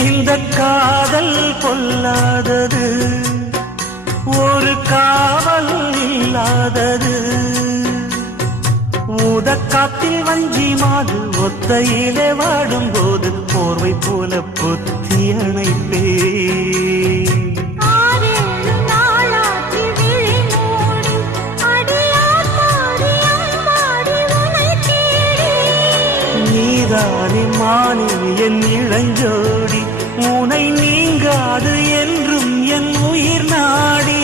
இந்த காதல் பொல்லாதது, ஒரு காவல் இல்லாதது. ஊதக்காத்தில் வஞ்சி மாது ஒத்தையிலே வாடும் போது போர்வை போல பொத்தி அணைப்பே. நீதானே மானே என் இளஞ்சோடி, உனை நீங்காது என்றும் என் உயிர் நாடி.